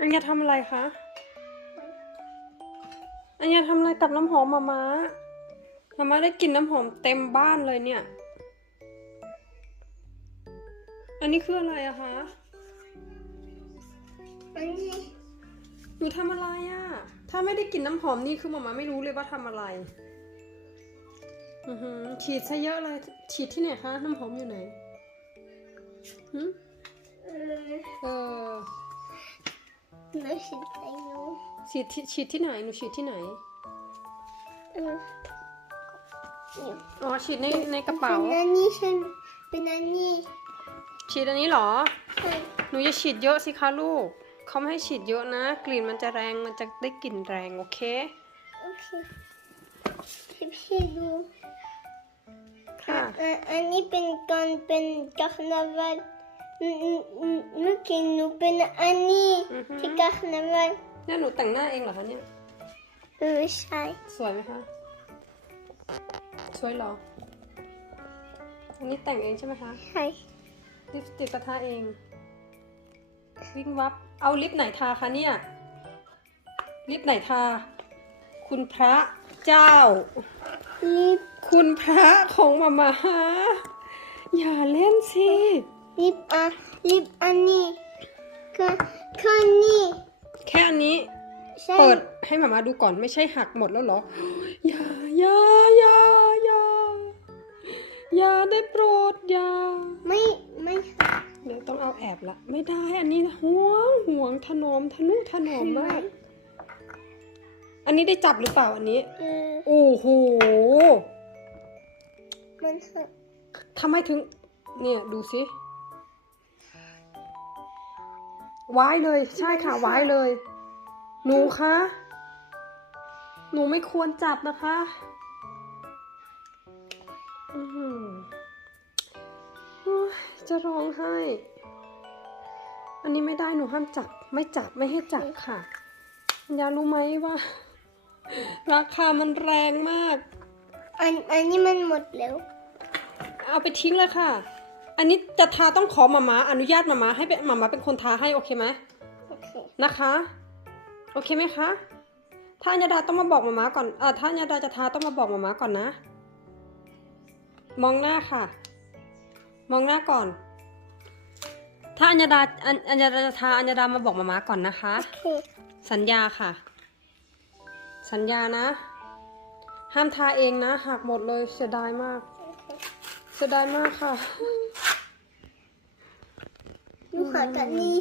อันยาทำอะไรคะ อันยาทำอะไรกับน้ำหอมมาม้ามาม้าได้กลิ่นน้ำหอมเต็มบ้านเลยเนี่ย อันนี้คืออะไรอะคะอันนี้หนูทำอะไรอะถ้าไม่ได้กลิ่นน้ำหอมนี่คือมาม่าไม่รู้เลยว่าทำอะไร อือหือฉีดซะเยอะเลย ฉีดที่ไหนคะ น้ำหอมอยู่ไหน หืมเออ เออไม่ใช่ไอ้หนูฉีดที่ฉีดที่ไหนหนูฉีดที่ไหนเออเนี่ยอ๋อฉีดในในกระเป๋า เป็นอันนี้ใช่ไหมเป็นอันนี้ฉีดอันนี้เหรอ ใช่หนูอย่าฉีดเยอะสิคะลูก เขาไม่ให้ฉีดเยอะนะ กลิ่นมันจะแรง มันจะได้กลิ่นแรงโอเค โอเคพี่พี่ดูค่ะ อะอันนี้เป็นการเป็นคาร์นาวัลเมื่อกี้หนูเป็นอันนี้อือฮึ ที่คาร์นาวัลเนี่ยหนูแต่งหน้าเองเหรอคะเนี่ยเออใช่สวยไหมคะสวยเหรออันนี้แต่งเองใช่ไหมคะใช่ลิปสติกกระทาเอง วิ่งวับ เอาลิปไหนทาคะเนี่ย ลิปไหนทา คุณพระเจ้า ลิปคุณพระของมามาอย่าเล่นสิ ลิปอะลิปอันนี้ก็ ให้มามาดูก่อนไม่ใช่หักหมดแล้วเหรอ อย่าอย่าอย่าอย่าอย่าได้โปรดอย่า ไม่ไม่ค่ะเดี๋ยวต้องเอาแอบละ ไม่ได้อันนี้นะห่วงห่วงถนอมทนุถนอมมาก อันนี้ได้จับหรือเปล่าอันนี้เออโอ้โหมันหักทำไมถึง เนี่ยดูสิวายเลย ใช่ค่ะวายเลย หนูคะ หนูไม่ควรจับนะคะอือหือโอ๊ยจะร้องไห้ อันนี้ไม่ได้หนูห้ามจับ ไม่จับไม่ให้จับค่ะยารู้ไหมว่า ราคามันแรงมาก อันอันนี้มันหมดแล้ว เอาไปทิ้งเลยค่ะ อันนี้จะทาต้องขอมามาอนุญาตมามาให้เป็นมามาเป็นคนทาให้โอเคไหมโอเค นะคะ โอเคไหมคะ ถ้าอัญญาดาต้องมาบอกมามาก่อน เออถ้าอัญญาดาจะทาต้องมาบอกมามาก่อนนะ มองหน้าค่ะ มองหน้าก่อน ถ้าอัญญาดาอัญอัญญาดาจะทาอัญญาดามาบอกมามาก่อนนะคะโอเคสัญญาค่ะ สัญญานะ ห้ามทาเองนะหักหมดเลยเสียดายมาก เสียดายมากค่ะ หนูหากันนี้